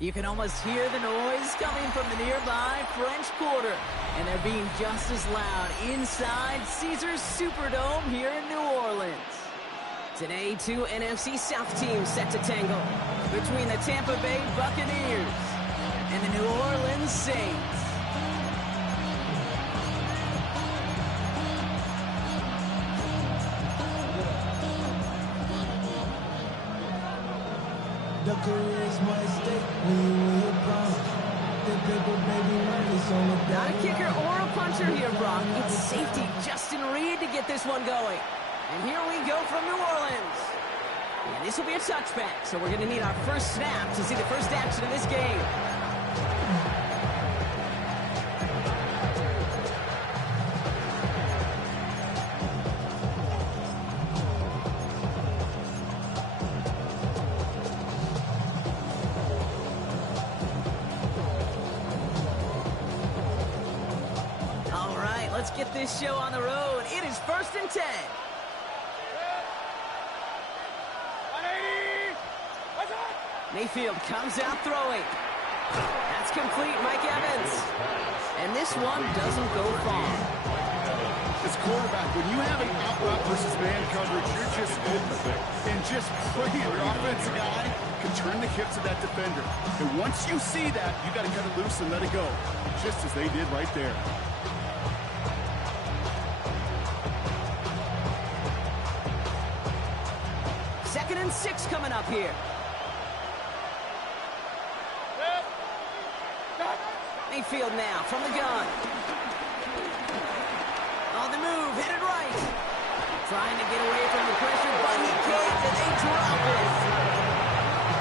You can almost hear the noise coming from the nearby French Quarter. And they're being just as loud inside Caesars Superdome here in New Orleans. Today, two NFC South teams set to tangle between the Tampa Bay Buccaneers and the New Orleans Saints. Not a kicker or a puncher here, Brock. It's safety Justin Reed to get this one going. And here we go from New Orleans. And this will be a touchback, so we're going to need our first snap to see the first action of this game. All right, let's get this show on the road. It is 1st and 10. Mayfield comes out throwing. That's complete, Mike Evans. And this one doesn't go far. As quarterback, when you have an out-route versus man coverage, you're just open. And just pray your offensive guy can turn the hips of that defender. And once you see that, you got to cut it loose and let it go. Just as they did right there. Second and 6 coming up here. Mayfield now from the gun. On the move, headed right. Trying to get away from the pressure, but he can't, and they drop it.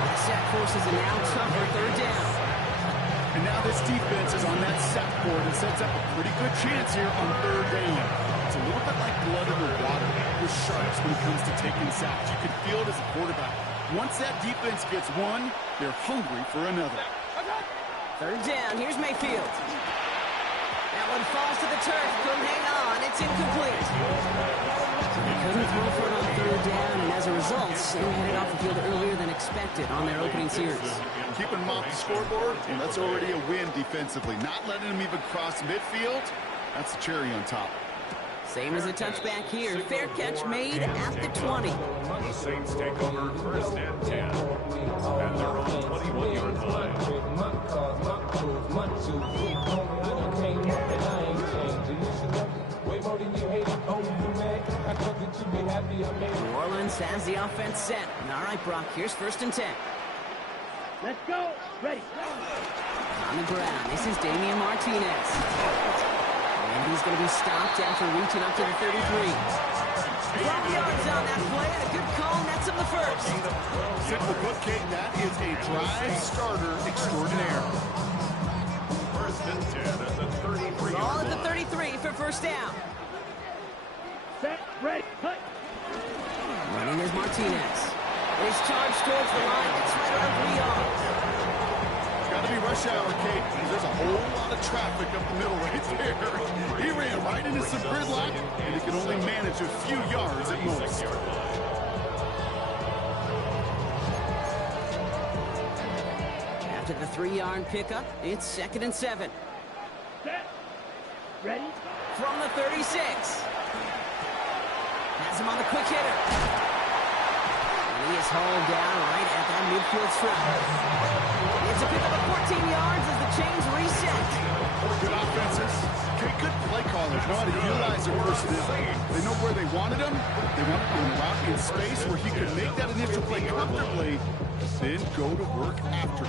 The sack forces a now tougher 3rd down. And now this defense is on that sack board and sets up a pretty good chance here on 3rd down. It's a little bit like blood in the water with sharks when it comes to taking sacks. You can feel it as a quarterback. Once that defense gets one, they're hungry for another. 3rd down, here's Mayfield. That one falls to the turf, couldn't hang on, it's incomplete. They couldn't throw for it on 3rd down, and as a result, they headed off the field earlier than expected on their opening series. Keeping them off the scoreboard, and that's already a win defensively. Not letting them even cross midfield, that's the cherry on top. Same as a touchback here. Fair catch made at the 20. The Saints take over 1st and 10. And they're on 21-yard line. New Orleans has the offense set. And all right, Brock, here's 1st and 10. Let's go. Ready. On the ground, this is Damian Martinez. And he's going to be stopped after reaching up to the 33. 12 yards on that play, and a good call nets him the 1st. Simple put, Kate, that is a drive starter extraordinaire. 1st and 10 at the 33. Ball at the 33 for 1st down. Set. Ready. Cut. Running is Martinez. His charge towards the line. It's right around 3 yards. Got to be rush hour, Kate. There's a whole lot of traffic up the middle right there. He ran right into some gridlock, and he can only manage a few yards at most. After the 3-yard pickup, it's 2nd and 7. Set. Ready. From the 36. Has him on the quick hitter. And he is hauled down right at that midfield strip. It's a pickup of 14 yards as the chains reset. Good offenses. Okay, good play callers. Know how to utilize their personnel. They know where they wanted him. They wanted him in rock in space where he could make that initial play comfortably, then go to work after.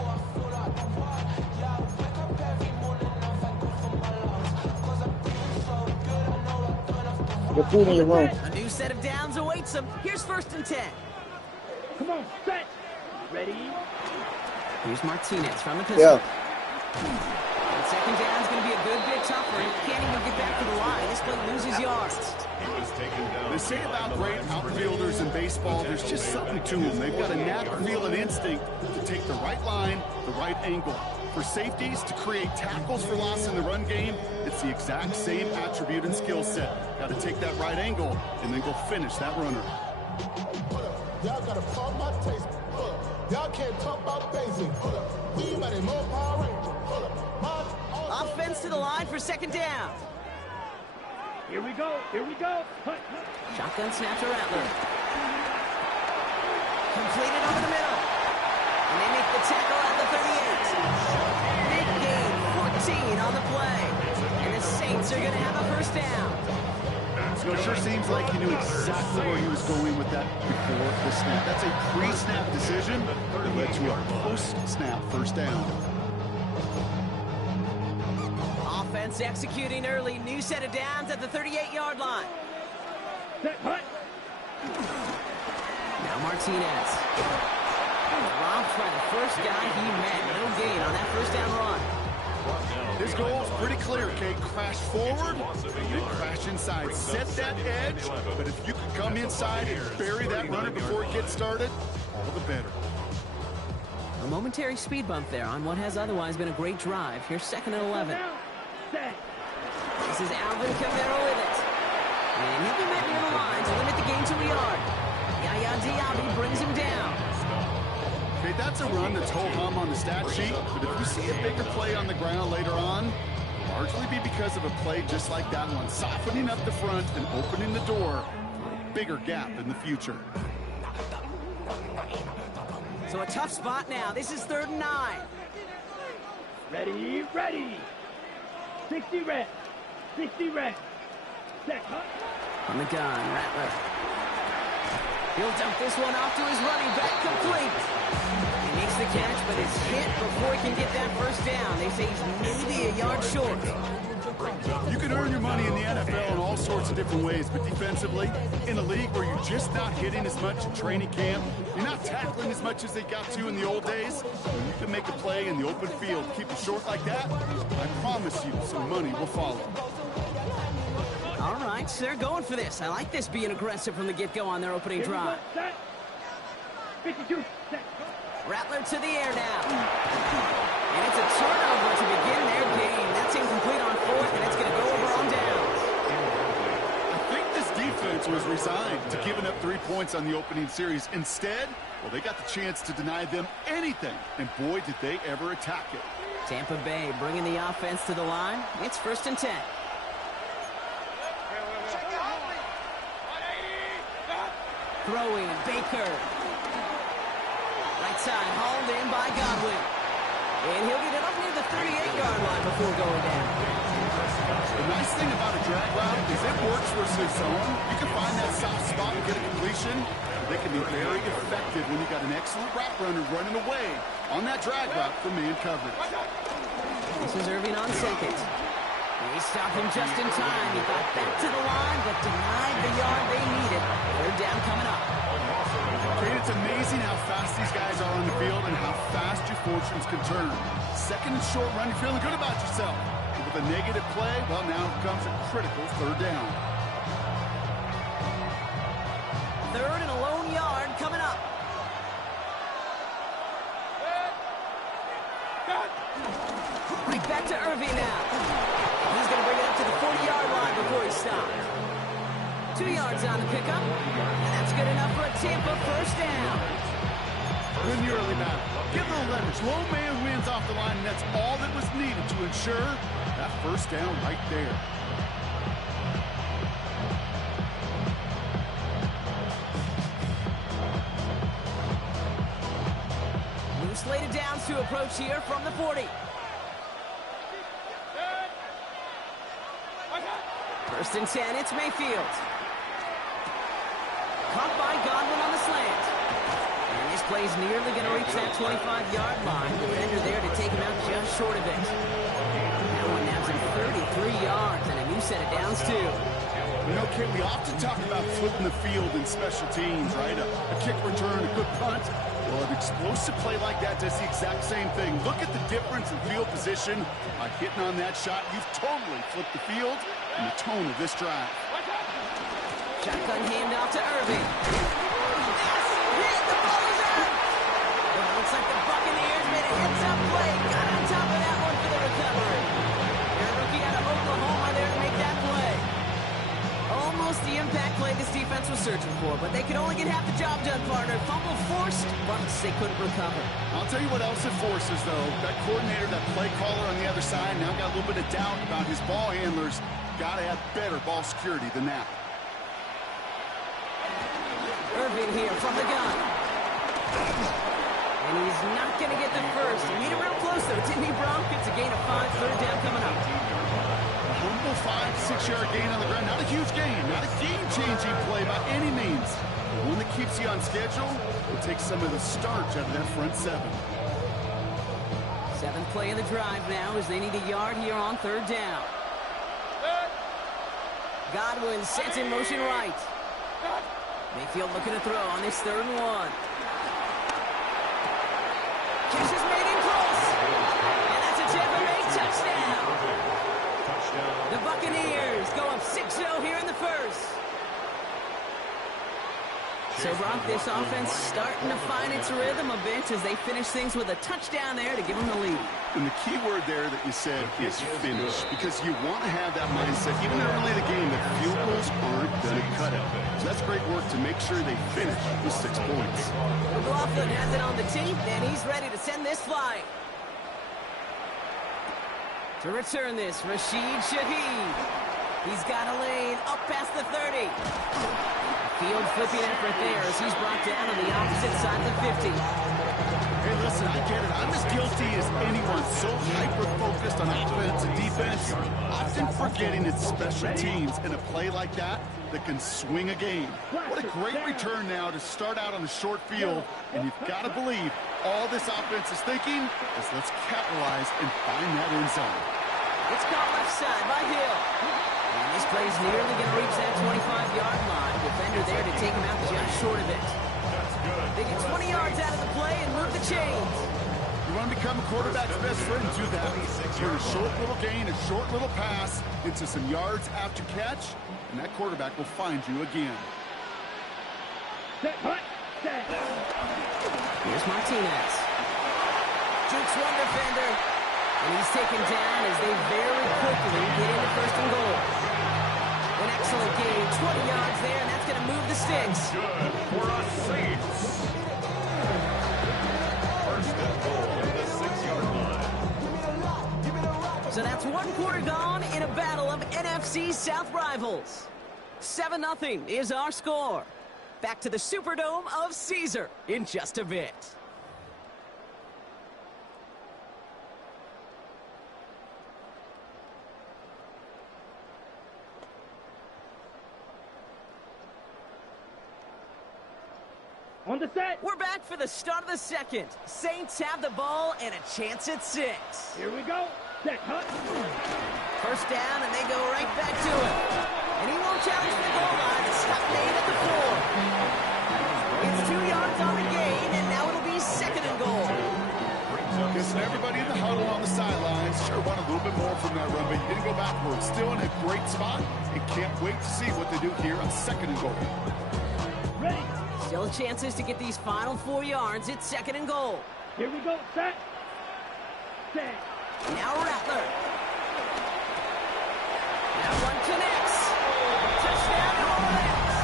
Your food in your room. A new set of downs awaits him. Here's 1st and 10. Come on. Set. Ready. Here's Martinez from the pistol. Yeah. And 2nd down is going to be a good bit tougher. He can't even get back to the line. This play loses yards. He was taken down. They say about great outfielders in baseball, there's just something to them. They've got a knack for feeling instinct to take the right line, the right angle. For safeties to create tackles for loss in the run game, it's the exact same attribute and skill set. Got to take that right angle and then go finish that runner. Y'all gotta pump my taste. Y'all can't talk about basic. We inside for second down. Here we go. Here we go. Hut, hut. Shotgun snap to Rattler. Completed over the middle. And they make the tackle at the 38. Big gain, 14 on the play. And the Saints are going to have a first down. So it sure seems like he knew exactly where he was going with that before the snap. That's a pre-snap decision that led to a post-snap first down. Offense executing early. New set of downs at the 38-yard line. Set, hut. Now Martinez. Robbed by the first guy he met. No gain on that first down run. His goal is pretty clear, Kate. Crash forward, then crash inside. Set that edge, but if you can come inside and bury that runner before it gets started, all the better. A momentary speed bump there on what has otherwise been a great drive. Here's second and 11. Set. This is Alvin Kamara with it. And he'll be met near the line to limit the gain to a yard. Yaya Diaby brings him down. Okay, that's a run that's ho-hum on the stat sheet, but if you see a bigger play on the ground later on, it'll largely be because of a play just like that one, softening up the front and opening the door for a bigger gap in the future. So a tough spot now. This is 3rd and 9. Ready, ready. 60 reps. 60 reps. Set, hut. On the gun, Rattler. He'll dump this one off to his running back, complete. He makes the catch, but it's hit before he can get that first down. They say he's maybe a yard short. You can earn your money in the NFL in all sorts of different ways, but defensively, in a league where you're just not hitting as much in training camp, you're not tackling as much as they got to in the old days, when you can make a play in the open field, keep it short like that, I promise you some money will follow. All right, so they're going for this. I like this being aggressive from the get-go on their opening drive. Set. 52. Set. Rattler to the air now. And it's a turnover to begin their game. That's incomplete on 4th, and it's going to go over on downs. I think this defense was resigned to giving up 3 points on the opening series. Instead, well, they got the chance to deny them anything, and boy, did they ever attack it. Tampa Bay bringing the offense to the line. It's 1st and 10. Throwing, Baker. Right side, hauled in by Godwin. And he'll get it up near the 38-yard line before going down. The nice thing about a drag route is it works versus zone. You can find that soft spot and get a completion. They can be very effective when you got an excellent route runner running away on that drag route from man coverage. This is Irving on second. He stopped him just in time. He got back to the line, but denied the yard they needed. 3rd down coming up. Kate, it's amazing how fast these guys are on the field and how fast your fortunes can turn. Second and short run, you're feeling good about yourself. But with a negative play, well, now comes a critical 3rd down. 3rd and a lone yard coming up. Right back to Irving now. He's going to bring it up to the 40-yard line before he stops. 2 yards on the pickup, and that's good enough for a Tampa first down. Good in the early battle. Get a little leverage. Low man wins off the line, and that's all that was needed to ensure that first down right there. New slated downs to approach here from the 40. 1st and 10, it's Mayfield. Caught by Godwin on the slant. And this play's nearly going to reach that 25-yard line. Defender there to take him out just short of it. That one nabs him 33 yards and a new set of downs, too. You know, Kate, we often talk about flipping the field in special teams, right? A kick return, a good punt. Well, an explosive play like that does the exact same thing. Look at the difference in field position. By hitting on that shot, you've totally flipped the field and the tone of this drive. Shotgun handoff to Irving. Yes! Hit! The ball is out! Well, it looks like the Buccaneers made a heads-up play. Got on top of that one for the recovery. They're a rookie out of Oklahoma there to make that play. Almost the impact play this defense was searching for, but they could only get half the job done, partner. Fumble forced, once they couldn't recover. I'll tell you what else it forces, though. That coordinator, that play caller on the other side, now got a little bit of doubt about his ball handlers. Got to have better ball security than that. Irvin here from the gun. And he's not going to get the first. He made it real close, though, didn't he, Bronk? It's a gain of 5, third down coming up. A humble 5-6-yard gain on the ground. Not a huge gain, not a game-changing play by any means. But one that keeps you on schedule will take some of the starch out of that front seven. 7th play of the drive now as they need a yard here on third down. Godwin sets in motion right. Mayfield looking to throw on this 3rd and 1. Catch is made in close. And that's a Tampa Bay touchdown. The Buccaneers go up 6-0 here in the first. So, Brock, this offense starting to find its rhythm a bit as they finish things with a touchdown there to give them the lead. And the key word there that you said is finish, because you want to have that mindset, even early in the game, that field goals aren't going to cut it. So that's great work to make sure they finish with 6 points. McLaughlin has it on the tee, and he's ready to send this flying. To return this, Rashid Shaheed. He's got a lane up past the 30. Field flipping effort there as he's brought down on the opposite side of the 50. Hey, listen, I get it. I'm as guilty as anyone. So hyper-focused on offense and defense, often forgetting it's special teams in a play like that that can swing a game. What a great return now to start out on the short field, and you've got to believe all this offense is thinking is let's capitalize and find that end zone. It's caught left side by Hill. And this play's nearly going to reach that 25-yard line. Defender there to take him out just short of it. They get 20 yards out of the play and move the chains. You want to become a quarterback's best friend, do that. Turn a short little gain, a short little pass into some yards after catch, and that quarterback will find you again. Here's Martinez. Jukes one defender. And he's taken down as they very quickly get into 1st and goal. An excellent gain, 20 yards there, and that's going to move the sticks. Good for a Saints. 1st and goal at the 6-yard line. So that's 1 quarter gone in a battle of NFC South rivals. 7-0 is our score. Back to the Superdome of Caesar in just a bit. On the set. We're back for the start of the 2nd. Saints have the ball and a chance at 6. Here we go. Set, cut. 1st down, and they go right back to it. And he won't challenge the goal line. It's stop made at the 4. It's 2 yards on the gain, and now it'll be 2nd and goal. Listen, everybody in the huddle on the sidelines sure want a little bit more from that run, but you didn't go backwards. Still in a great spot, and can't wait to see what they do here on 2nd and goal. Ready. Still chances to get these final 4 yards. It's 2nd and goal. Here we go. Set. Set. Now Rattler. That one connects. Touchdown, New Orleans.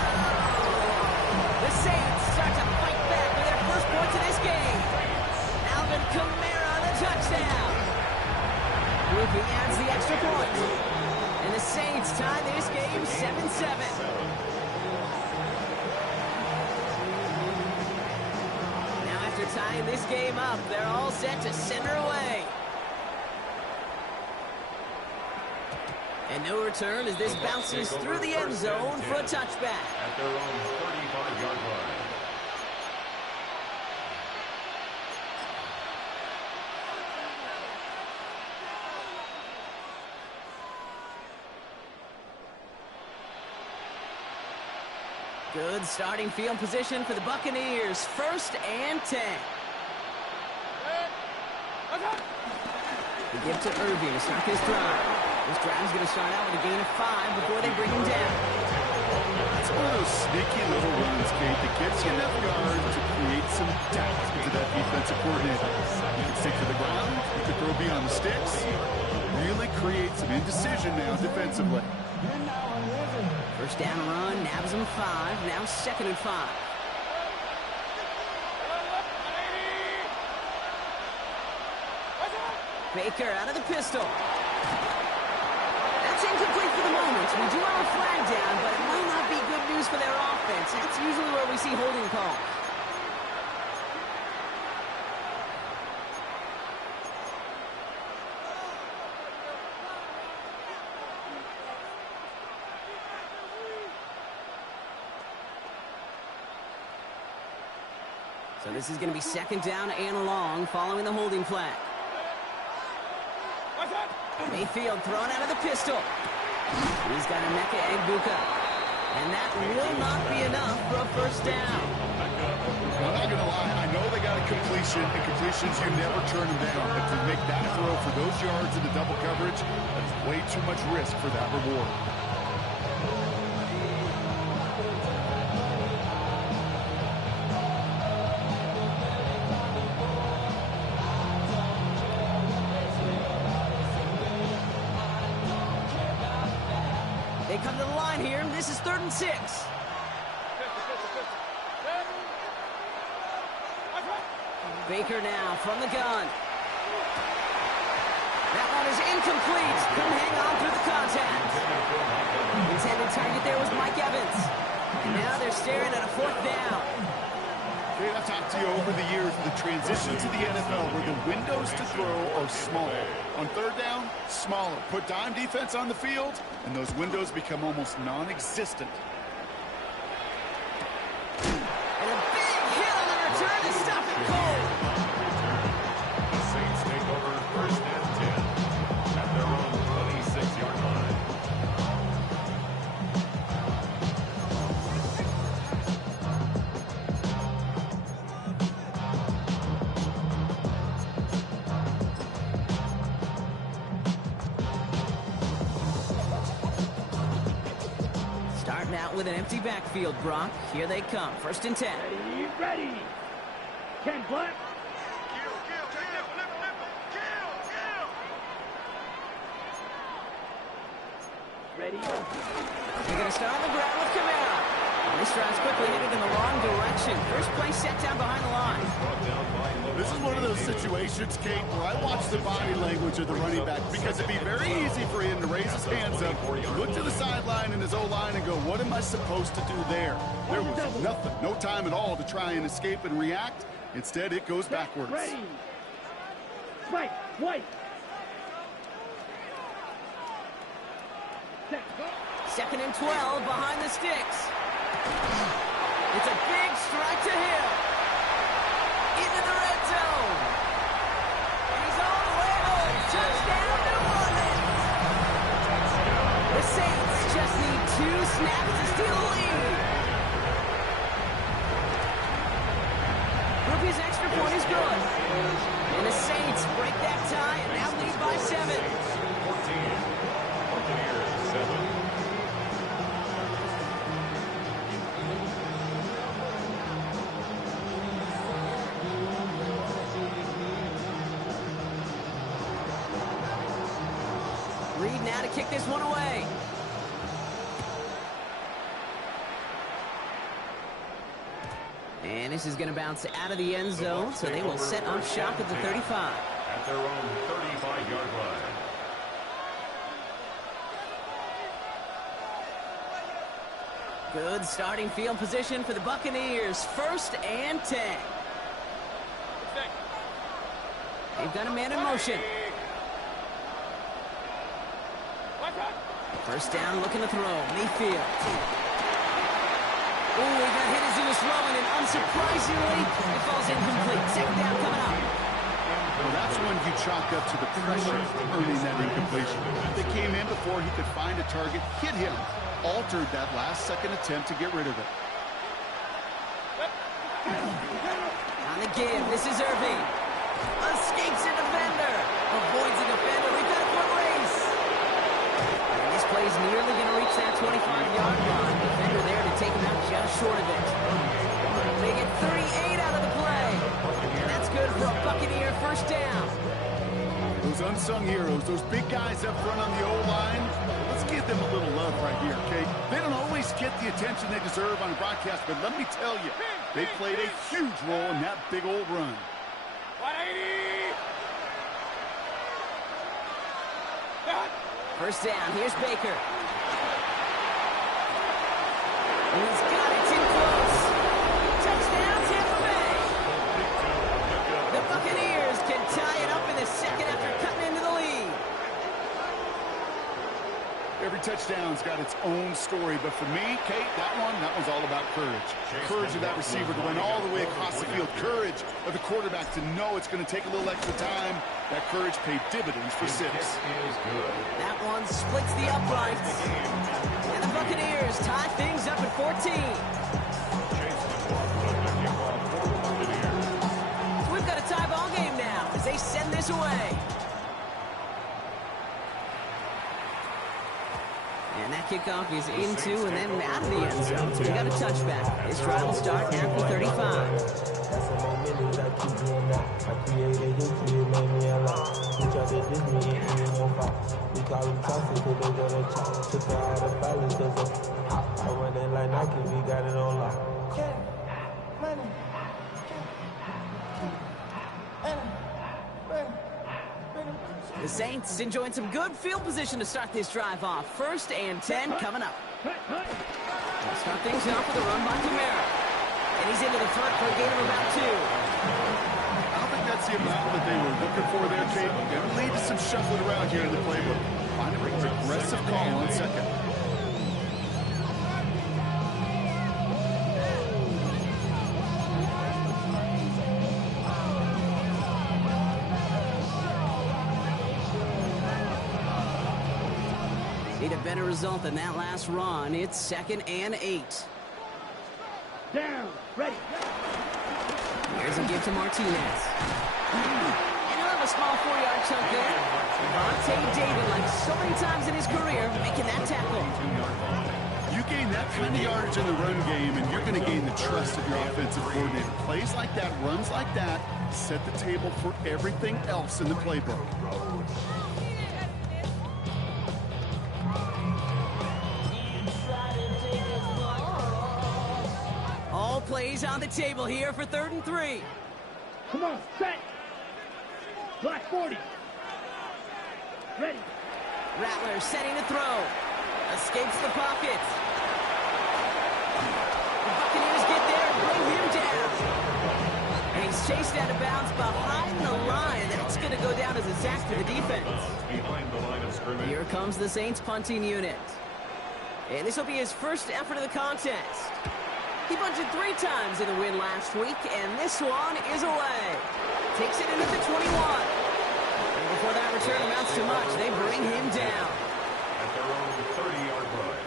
The Saints start to fight back with their first points of this game. Alvin Kamara, the touchdown. Ruby adds the extra point. And the Saints tie this game 7-7. After tying this game up, they're all set to center away. And no return as this bounces through the end zone for a touchback. At their own 35-yard line. Good starting field position for the Buccaneers. 1st and 10. They give to Irving to start this drive. This drive's going to start out with a gain of 5 before they bring him down. It's one of those sneaky little runs, Kate, that gets you enough yards to create some doubt into that defensive coordinator. You can stick to the ground, you can throw beyond the sticks, really create some indecision now defensively. First down run, nabs him 5. Now 2nd and 5. Baker out of the pistol. That's incomplete for the moment. We do have a flag down, but it might not be good news for their offense. That's usually where we see holding calls. So this is going to be 2nd down and long following the holding flag. Mayfield thrown out of the pistol. He's got Ncaa. And that will not be enough for a first down. I'm not going to lie. I know they got a completion, and completions, you never turn them down. But to make that throw for those yards in the double coverage, that's way too much risk for that reward. They come to the line here. This is 3rd and 6. Baker now from the gun. That one is incomplete. Couldn't hang on through the contact. Intended target there was Mike Evans. And now they're staring at a 4th down. Okay, I've talked to you over the years, the transition to the NFL where the windows to throw are small. On 3rd down, smaller. Put dime defense on the field, and those windows become almost non-existent. And a big hit on the return to stop it cold. The Saints take over 1st and 10 at their own 26-yard line. Starting out with an empty backfield, Brock. Here they come. 1st and 10. Ready. Ken Black. Ready. They're going to start on the ground with Camara. And this drive's quickly headed in the wrong direction. First play set down behind the line. This is one of those situations, Kate, where I watch the body language of the running back because it'd be very easy for him to raise his hands up, look to the sideline in his O-line and go, what am I supposed to do there? There was nothing, no time at all to try and escape and react. Instead, it goes backwards. Ready. Right. White. 2nd and 12 behind the sticks. It's a big strike to Hill. Into the red zone. He's all the way home. Touchdown, New Orleans. The Saints just need 2 snaps to steal the lead. Ruby's extra point is good. And the Saints break that tie and now lead by 7. 14. Buccaneers 7. Reed now to kick this one away. And this is going to bounce out of the end zone, so they will set up shop at the 35. At their own 35-yard line. Good starting field position for the Buccaneers. 1st and 10. They've got a man in motion. 1st down, looking to throw. Mayfield. Oh, he got hit as he was throwing, and unsurprisingly, it falls incomplete. 2nd down coming up. Well, that's when you chalk up to the pressure of earning that incompletion. They came in before he could find a target, hit him, altered that last-second attempt to get rid of it. On the give, this is Irving. Escapes a defender. Avoids a defender. We've got a foot race. And this play's nearly going to reach that 25-yard line. Defender there to take him out just short of it. They get 38 out of the play. And that's good for a Buccaneer 1st down. Those unsung heroes, those big guys up front on the O-line, Let's give them a little love right here, okay? They don't always get the attention they deserve on the broadcast, but let me tell you, they played a huge role in that big old run. 180! First down, here's Baker. And he's got it too close. Touchdown, Tampa Bay. The Buccaneers can tie it up in the second after cutting into the lead. Every touchdown's got its own story, but for me, Kate, that one's all about courage. Courage of that receiver to run all the way across the field. Courage of the quarterback to know it's going to take a little extra time. That courage paid dividends for 6. That one splits the uprights. And the Buccaneers tie things up at 14. So we've got a tie ball game now as they send this away. And that kickoff is into and then out of the end zone. So we got a touchback. This drive will start after 35. The Saints enjoying some good field position to start this drive off. 1st and 10 coming up. We'll start things off with a run by Ncaa. And he's into the front for a gain of about 2. I don't think that's the amount that they were looking for there, Kate. Going to lead to some shuffling around here in the playbook. Find a aggressive call on 2nd. Need a better result than that last run. It's 2nd and 8. Down. Ready. Here's a give to Martinez. And he'll have a small 4-yard chunk there. Vontae David, like so many times in his career, making that tackle. You gain that kind of yardage in the run game, and you're going to gain the trust of your offensive coordinator. Plays like that, runs like that, set the table for everything else in the playbook. All plays on the table here for 3rd and 3. Come on, set. Black 40. Ready. Rattler setting to throw. Escapes the pocket. The Buccaneers get there and bring him down. And he's chased out of bounds behind the line. That's going to go down as a sack for the defense. Behind the line of scrimmage. Here comes the Saints punting unit. And this will be his first effort of the contest. He bunted 3 times in the win last week, and this one is away. Takes it into the 21. And before that return amounts to much, they bring him down. At their own 30-yard line.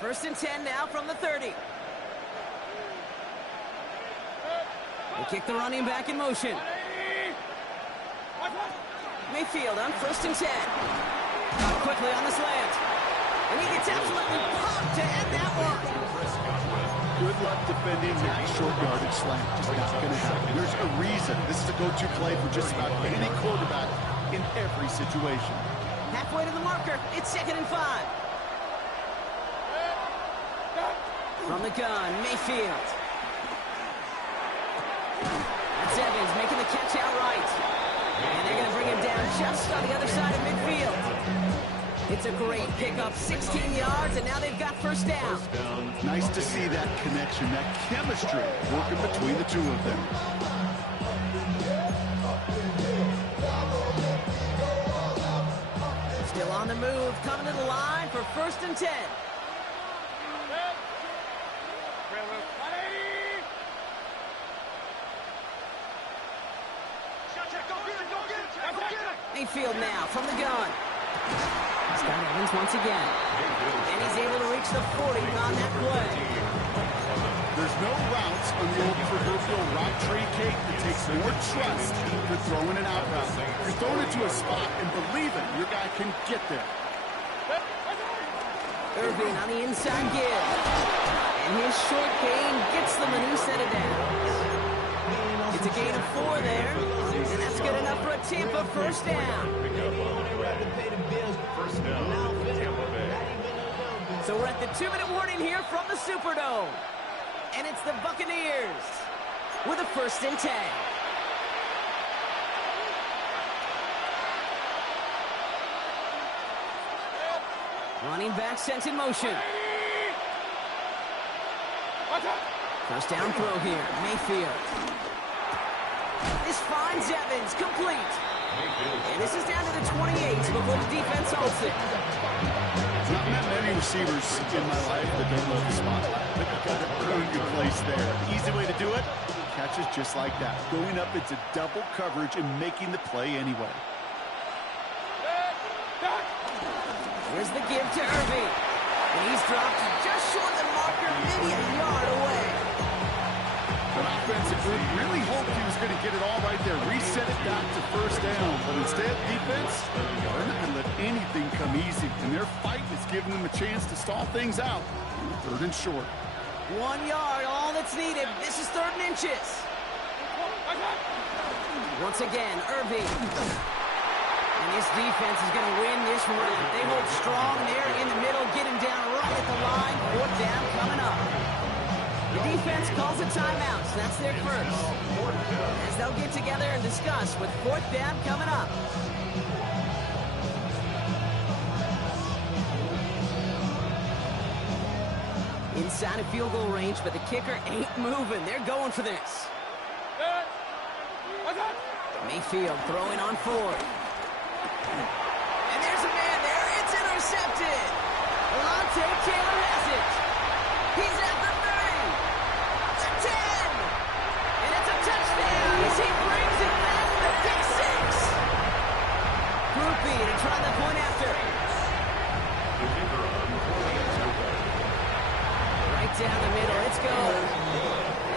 First and 10 now from the 30. They kick the running back in motion. Mayfield on 1st and 10. Caught quickly on the slant. And he gets absolutely popped to end that one. Good luck defending that short yardage slant. Just not going to happen. There's a reason. This is a go-to play for just about any quarterback in every situation. Halfway to the marker. It's 2nd and 5. From the gun, Mayfield. That's Evans making the catch outright. And they're going to bring him down just on the other side of midfield. It's a great pickup, 16 yards, and now they've got 1st down. Nice to see that connection, that chemistry working between the two of them. Still on the move, coming to the line for 1st and 10. Mayfield now from the gun. He's got Evans once again. And he's able to reach the 40 on that play. There's no routes on the old proverbial route tree, Kate. It takes more trust than throwing an out route. You're throwing it to a spot and believing your guy can get there. Irving on the inside give. And his short gain gets them a new set of downs. It's a gain of 4 there. And that's good enough for a Tampa first down. First down, Tampa Bay. So we're at the 2-minute warning here from the Superdome. And it's the Buccaneers with a 1st and 10. Running back sent in motion. First down throw here, Mayfield. This finds Evans, complete. And this is down to the 28 before the defense holds it. Not met many receivers in my life that don't love the spotlight, but you got to earn your place there. Easy way to do it, catches just like that. Going up into double coverage and making the play anyway. Here's the give to Irving. And he's dropped just short of the marker, maybe a yard away. The offensive group really hoped he was going to get it all right there, reset it back to first down. But instead, defense, they're not going to let anything come easy. And their fight is giving them a chance to stall things out. 3rd and short. 1 yard, all that's needed. This is 3rd and inches. Once again, Irving. And this defense is going to win this round. They hold strong there in the middle, get him down right at the line. 4th down coming up. The defense calls a timeout, so that's their first. As they'll get together and discuss with 4th down coming up. Inside of field goal range, but the kicker ain't moving. They're going for this. Mayfield throwing on 4th. And there's a man there. It's intercepted. Lante Taylor has it. He's at the 30. The 10. And it's a touchdown as he brings it back to the pick 6. Groupie to try the point after. Right down the middle. Let's go.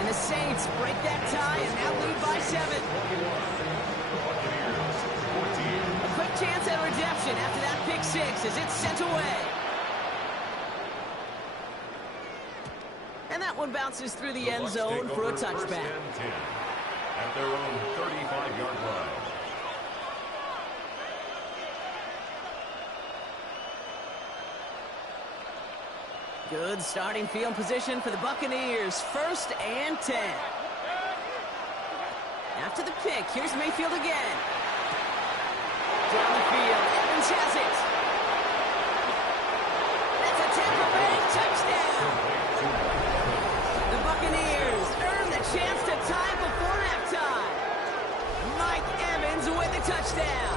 And the Saints break that tie and now lead by 7. Chance at redemption after that pick 6 as it's sent away. And that one bounces through the end zone for a touchback. At their own 35-yard line. Good starting field position for the Buccaneers. 1st and 10. After the pick, here's Mayfield again. Down the field, Evans has it. That's a Tampa Bay touchdown. The Buccaneers earn the chance to tie before halftime. Mike Evans with the touchdown.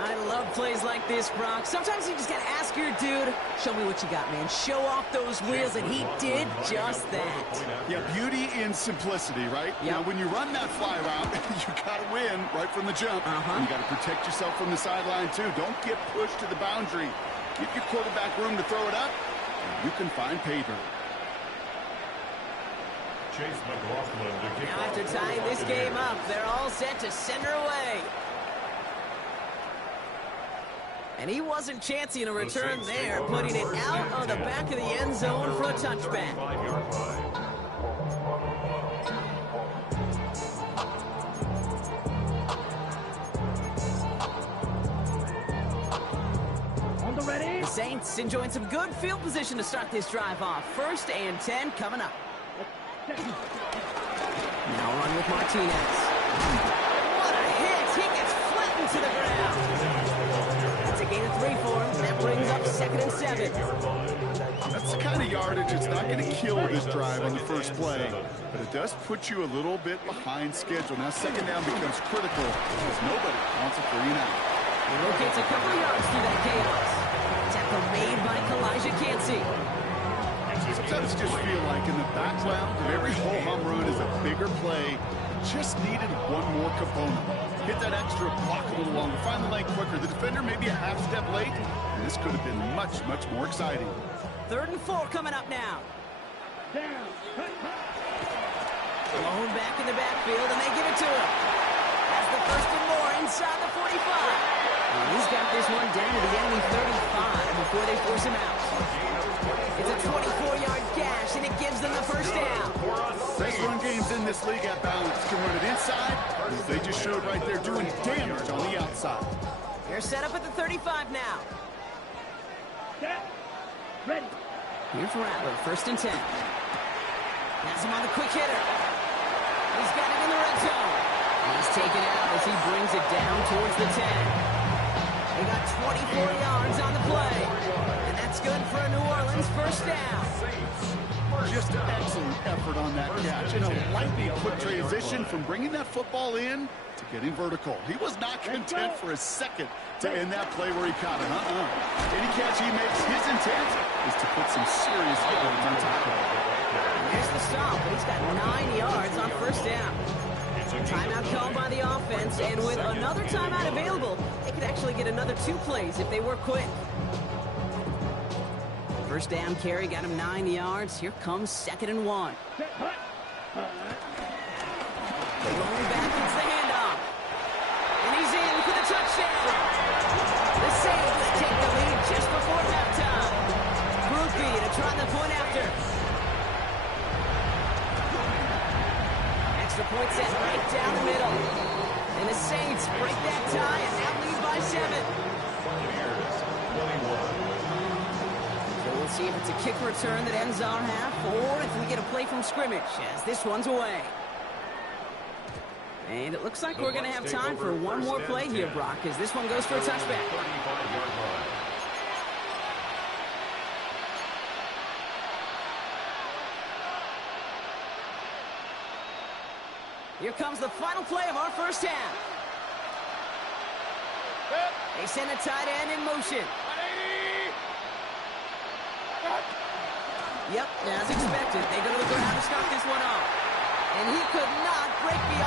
I love plays like this, Brock. Sometimes you just got to ask your dude, show me what you got, man. Show off those wheels, and he did just that. Yeah, beauty in simplicity, right? Yep. Now, when you run that fly route, you got to win right from the jump. And you got to protect yourself from the sideline, too. Don't get pushed to the boundary. Give your quarterback room to throw it up, and you can find pay dirt. Chase McLaughlin to kick Now off. after tying this game up, they're all set to send her away. And he wasn't chancing a return there, putting it out of the back of the end zone for a touchback. On the ready. The Saints enjoying some good field position to start this drive off. 1st and 10 coming up. Now run with Martinez. What a hit! He gets flattened to the ground. That's a gain of 3 for him. That brings up 2nd and 7. That's the kind of yardage that's not going to kill this drive on the first play, but it does put you a little bit behind schedule. Now 2nd down becomes critical because nobody wants a 3-and-out. He rotates a couple of yards through that chaos. Tackle made by Kalijah Cansey. Sometimes just feel like in the background of every ho-hum run is a bigger play. Just needed one more component. Hit that extra, block a little longer, find the lane quicker. The defender may be a half step late, and this could have been much, much more exciting. 3rd and 4 coming up now. Down. Blown back in the backfield, and they give it to him. That's the 1st and more inside the 45. And he's got this one down to the enemy 35 before they force him out. It's a 24-yard gash, and it gives them the first down. Best run games in this league at balance can run it inside, as they just showed right there, doing damage on the outside. They're set up at the 35 now. Set. Ready. Here's Rattler, 1st and 10. Has him on the quick hitter. He's got it in the red zone. He's taken out as he brings it down towards the 10. They got 24 yards on the play. And that's good for a New Orleans first down. Just an excellent effort on that catch. And a lightning quick transition from bringing that football in to getting vertical. He was not content for a second to end that play where he caught it. Any catch he makes, his intent is to put some serious yards on top of it. There's the stop, but he's got 9 yards on first down. Timeout called by the offense, and with another timeout available, they could actually get another 2 plays if they work quick. First down carry got him 9 yards. Here comes 2nd and 1. Set. Hut. Going back, it's the handoff. And he's in for the touchdown. The Saints take the lead just before halftime. Groupie to try the point after. Extra point set right down the middle. And the Saints break that tie and now lead by 7. So we'll see if it's a kick return that ends our half or if we get a play from scrimmage as this one's away. And it looks like we're going to have time for one more play here, Brock, as this one goes for a touchback. Here comes the final play of our first half. They send a tight end in motion. Yep, as expected, they go to the ground to start this one off. And he could not break the